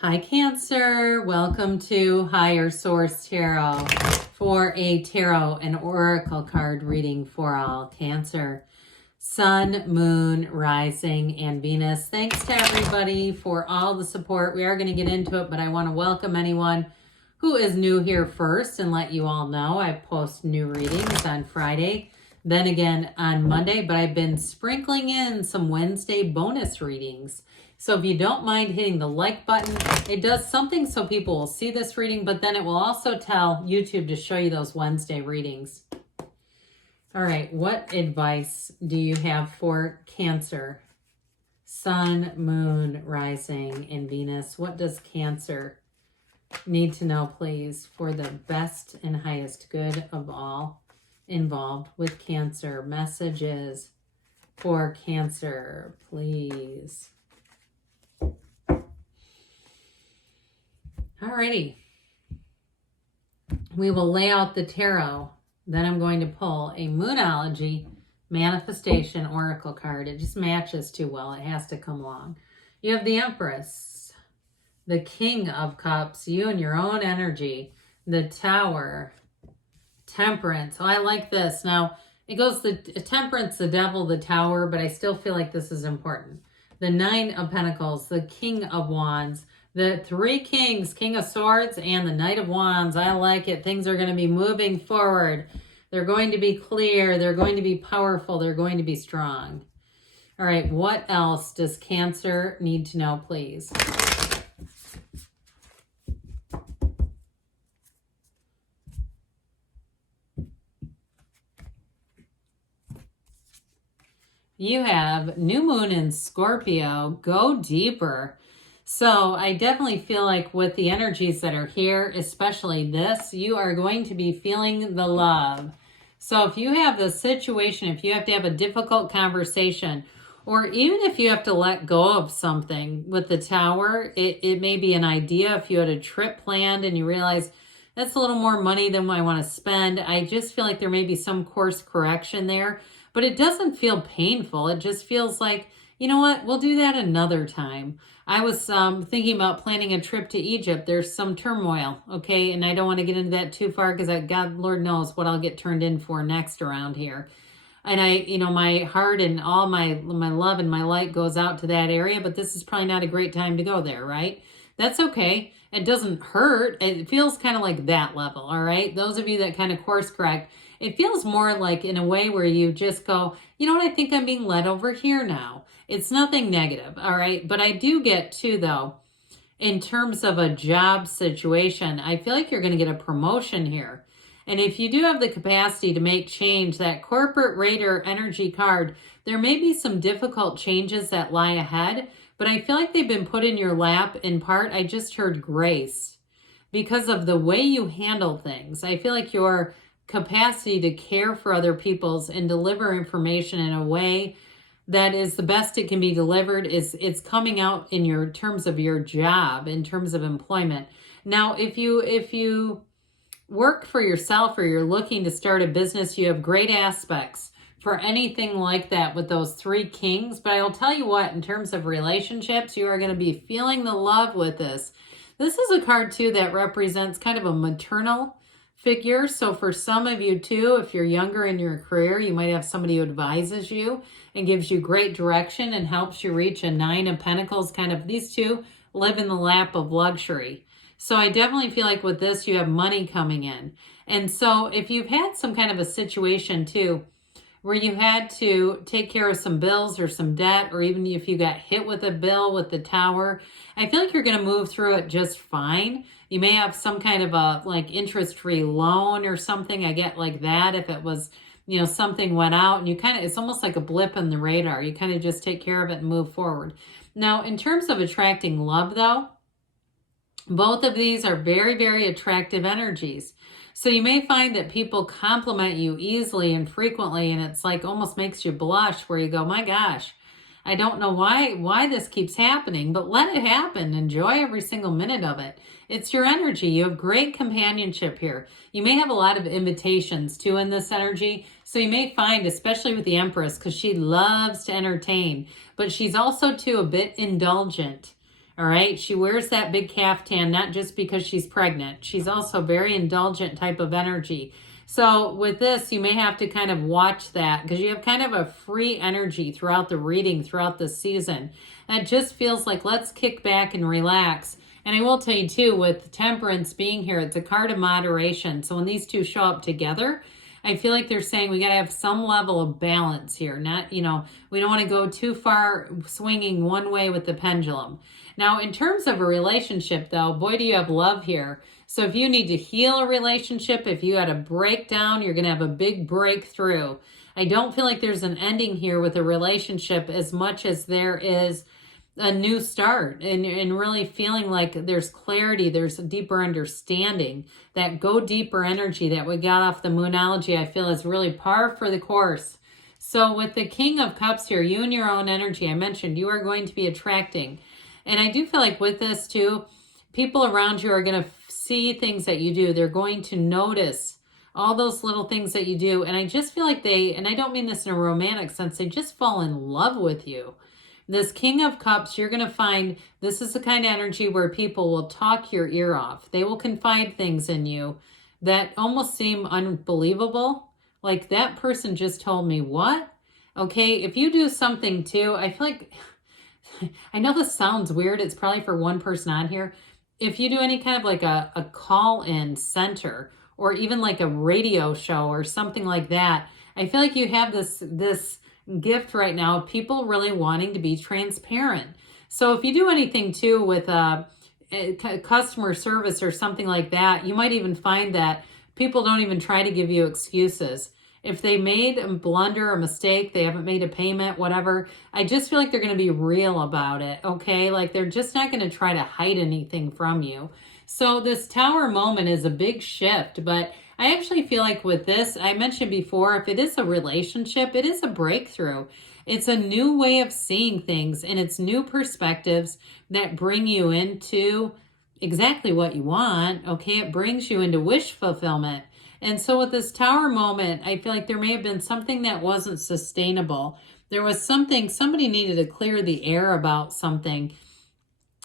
Hi, Cancer. Welcome to Higher Source Tarot for a tarot and oracle card reading for all Cancer. Sun, Moon, Rising, and Venus. Thanks to everybody for all the support. We are going to get into it, but I want to welcome anyone who is new here first and let you all know I post new readings on Friday, then again on Monday, but I've been sprinkling in some Wednesday bonus readings. So if you don't mind hitting the like button, it does something so people will see this reading, but then it will also tell YouTube to show you those Wednesday readings. All right, what advice do you have for Cancer? Sun, Moon, Rising, and Venus. What does Cancer need to know, please, for the best and highest good of all involved with Cancer? Messages for Cancer, please. Alrighty. We will lay out the tarot. Then I'm going to pull a Moonology Manifestation Oracle card. It just matches too well. It has to come along. You have the Empress, the King of Cups, you and your own energy, the Tower, Temperance. Oh, I like this. Now, it goes the Temperance, the Devil, the Tower, but I still feel like this is important. The Nine of Pentacles, the King of Wands, the Three Kings, King of Swords, and the Knight of Wands. I like it. Things are going to be moving forward. They're going to be clear. They're going to be powerful. They're going to be strong. All right, what else does Cancer need to know, please? You have New Moon in Scorpio. Go deeper. So I definitely feel like with the energies that are here, especially this, you are going to be feeling the love. So if you have the situation, if you have to have a difficult conversation, or even if you have to let go of something with the Tower, it may be an idea. If you had a trip planned and you realize that's a little more money than I want to spend, I just feel like there may be some course correction there, but it doesn't feel painful. It just feels like, you know what, we'll do that another time. I was thinking about planning a trip to Egypt. There's some turmoil, okay? And I don't want to get into that too far because God, Lord knows what I'll get turned in for next around here. And my heart and all my love and my light goes out to that area, but this is probably not a great time to go there, right? That's okay. It doesn't hurt. It feels kind of like that level, all right? Those of you that kind of course correct, it feels more like in a way where you just go, you know what, I think I'm being led over here now. It's nothing negative, all right? But I do get too, though, in terms of a job situation, I feel like you're going to get a promotion here. And if you do have the capacity to make change, that Corporate Raider energy card, there may be some difficult changes that lie ahead, but I feel like they've been put in your lap in part. I just heard grace because of the way you handle things. I feel like your capacity to care for other people's and deliver information in a way that is the best it can be delivered it's coming out in your terms of your job, in terms of employment. Now, if you work for yourself or you're looking to start a business, you have great aspects for anything like that with those Three Kings. But I'll tell you what, in terms of relationships, you are going to be feeling the love with this. This is a card too that represents kind of a maternal figure. So for some of you too, if you're younger in your career, you might have somebody who advises you and gives you great direction and helps you reach a Nine of Pentacles. Kind of these two live in the lap of luxury. So I definitely feel like with this, you have money coming in. And so if you've had some kind of a situation too, where you had to take care of some bills or some debt, or even if you got hit with a bill with the Tower, I feel like you're going to move through it just fine. You may have some kind of a like interest-free loan or something. I get like that if it was, something went out and you kind of, it's almost like a blip in the radar. You kind of just take care of it and move forward. Now, in terms of attracting love though, both of these are very, very attractive energies. So you may find that people compliment you easily and frequently, and it's like almost makes you blush where you go, my gosh, I don't know why this keeps happening, but let it happen. Enjoy every single minute of it. It's your energy. You have great companionship here. You may have a lot of invitations too in this energy. So you may find, especially with the Empress, because she loves to entertain, but she's also too a bit indulgent. All right. She wears that big caftan, not just because she's pregnant. She's also very indulgent type of energy. So with this, you may have to kind of watch that because you have kind of a free energy throughout the reading, throughout the season. And it just feels like let's kick back and relax. And I will tell you too, with Temperance being here, it's a card of moderation. So when these two show up together, I feel like they're saying we got to have some level of balance here. Not, we don't want to go too far swinging one way with the pendulum. Now, in terms of a relationship, though, boy, do you have love here. So if you need to heal a relationship, if you had a breakdown, you're going to have a big breakthrough. I don't feel like there's an ending here with a relationship as much as there is a new start and really feeling like there's clarity, there's a deeper understanding. That go deeper energy that we got off the Moonology, I feel is really par for the course. So with the King of Cups here, you and your own energy, I mentioned you are going to be attracting. And I do feel like with this too, people around you are going to see things that you do. They're going to notice all those little things that you do. And I just feel like and I don't mean this in a romantic sense, they just fall in love with you. This King of Cups, you're going to find this is the kind of energy where people will talk your ear off. They will confide things in you that almost seem unbelievable. Like that person just told me what? Okay, if you do something too, I feel like, I know this sounds weird. It's probably for one person on here. If you do any kind of like a call-in center or even like a radio show or something like that, I feel like you have this gift right now of people really wanting to be transparent. So if you do anything too with customer service or something like that, you might even find that people don't even try to give you excuses. If they made a blunder, a mistake, they haven't made a payment, whatever, I just feel like they're going to be real about it, okay? Like they're just not going to try to hide anything from you. So this Tower moment is a big shift, but I actually feel like with this, I mentioned before, if it is a relationship, it is a breakthrough. It's a new way of seeing things, and it's new perspectives that bring you into exactly what you want, okay? It brings you into wish fulfillment. And so with this Tower moment, I feel like there may have been something that wasn't sustainable. There was somebody needed to clear the air about something.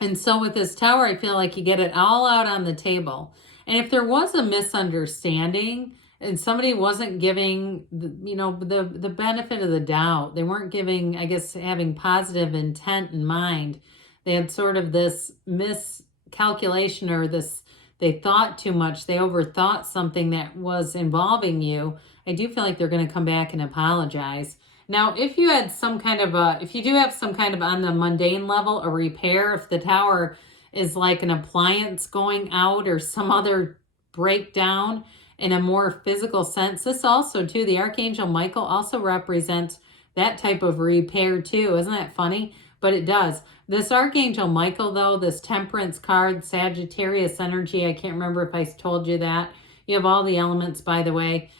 And so with this Tower, I feel like you get it all out on the table. And if there was a misunderstanding and somebody wasn't giving, the benefit of the doubt, they weren't giving, I guess, having positive intent in mind. They had sort of this miscalculation or they thought too much. They overthought something that was involving you. I do feel like they're going to come back and apologize. Now, if you had if you do have some kind of on the mundane level, a repair, if the Tower is like an appliance going out or some other breakdown in a more physical sense, this also too, the Archangel Michael also represents that type of repair too. Isn't that funny? But it does. This Archangel Michael, though, this Temperance card, Sagittarius energy, I can't remember if I told you that. You have all the elements, by the way.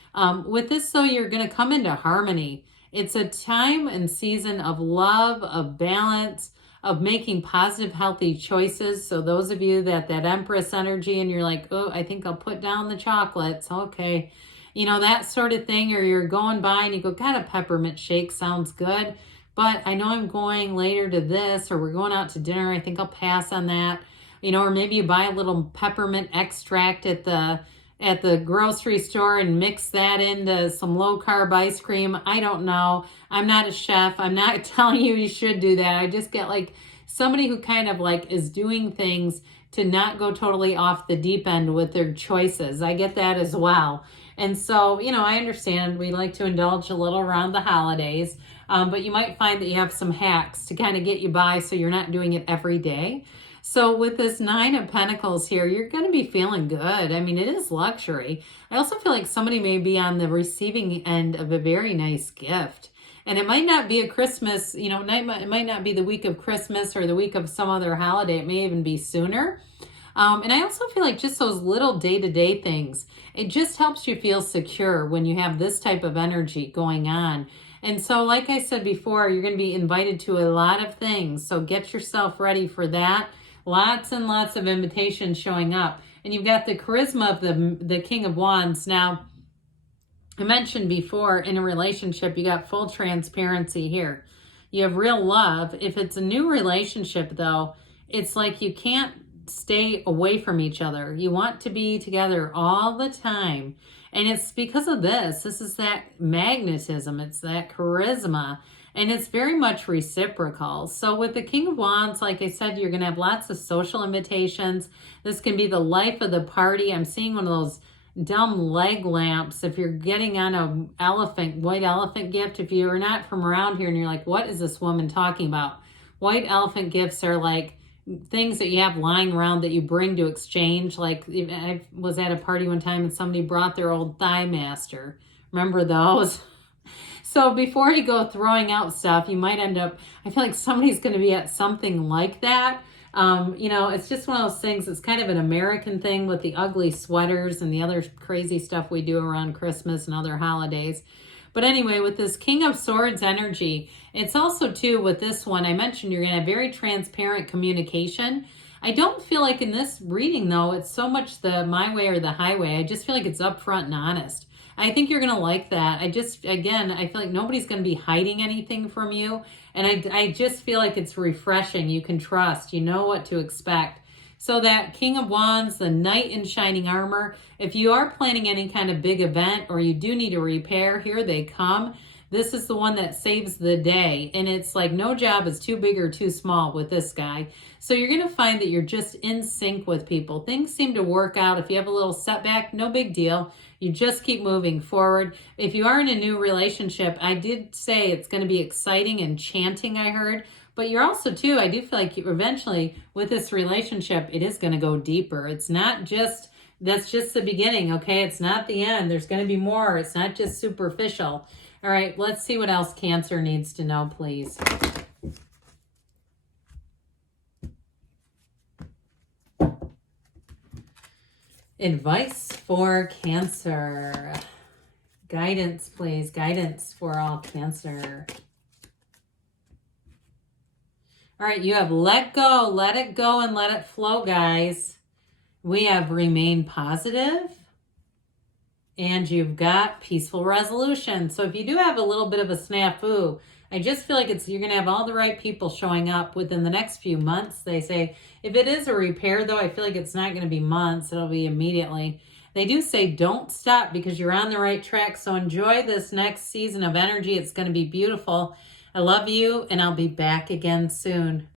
With this, though, you're going to come into harmony. It's a time and season of love, of balance, of making positive, healthy choices. So those of you that Empress energy and you're like, oh, I think I'll put down the chocolates. Okay. That sort of thing. Or you're going by and you go, God, a peppermint shake sounds good. But I know I'm going later to this, or we're going out to dinner. I think I'll pass on that. Or maybe you buy a little peppermint extract at the grocery store and mix that into some low carb ice cream. I don't know. I'm not a chef. I'm not telling you should do that. I just get like somebody who kind of like is doing things to not go totally off the deep end with their choices. I get that as well. And so, I understand we like to indulge a little around the holidays, but you might find that you have some hacks to kind of get you by so you're not doing it every day. So with this Nine of Pentacles here, you're going to be feeling good. I mean, it is luxury. I also feel like somebody may be on the receiving end of a very nice gift. And it might not be a Christmas, it might not be the week of Christmas or the week of some other holiday. It may even be sooner. And I also feel like just those little day-to-day things, it just helps you feel secure when you have this type of energy going on. And so, like I said before, you're going to be invited to a lot of things. So get yourself ready for that. Lots and lots of invitations showing up. And you've got the charisma of the King of Wands. Now, I mentioned before, in a relationship, you got full transparency here. You have real love. If it's a new relationship, though, it's like you can't stay away from each other. You want to be together all the time. And it's because of this. This is that magnetism. It's that charisma. And it's very much reciprocal. So with the King of Wands, like I said, you're going to have lots of social invitations. This can be the life of the party. I'm seeing one of those dumb leg lamps. If you're getting on a white elephant gift, if you're not from around here and you're like, what is this woman talking about? White elephant gifts are like things that you have lying around that you bring to exchange. Like I was at a party one time and somebody brought their old Thigh Master. Remember those? So before you go throwing out stuff, you might end up, I feel like somebody's going to be at something like that. It's just one of those things. It's kind of an American thing with the ugly sweaters and the other crazy stuff we do around Christmas and other holidays. But anyway, with this King of Swords energy, it's also too with this one, I mentioned you're going to have very transparent communication. I don't feel like in this reading though, it's so much the my way or the highway. I just feel like it's upfront and honest. I think you're going to like that. I feel like nobody's going to be hiding anything from you. And I just feel like it's refreshing. You can trust, you know what to expect. So that King of Wands, the Knight in Shining Armor, if you are planning any kind of big event or you do need a repair, here they come. This is the one that saves the day. And it's like no job is too big or too small with this guy. So you're going to find that you're just in sync with people. Things seem to work out. If you have a little setback, no big deal. You just keep moving forward. If you are in a new relationship, I did say it's going to be exciting and enchanting, I heard. But you're also, too, I do feel like eventually with this relationship, it is going to go deeper. It's not just, that's just the beginning, okay? It's not the end. There's going to be more. It's not just superficial. All right, let's see what else Cancer needs to know, please. Advice for Cancer. Guidance, please. Guidance for all Cancer. All right, you have let go, let it go, and let it flow, guys. We have remain positive, and you've got peaceful resolution. So if you do have a little bit of a snafu, I just feel like you're going to have all the right people showing up within the next few months. They say if it is a repair, though, I feel like it's not going to be months. It'll be immediately. They do say don't stop because you're on the right track. So enjoy this next season of energy. It's going to be beautiful. I love you, and I'll be back again soon.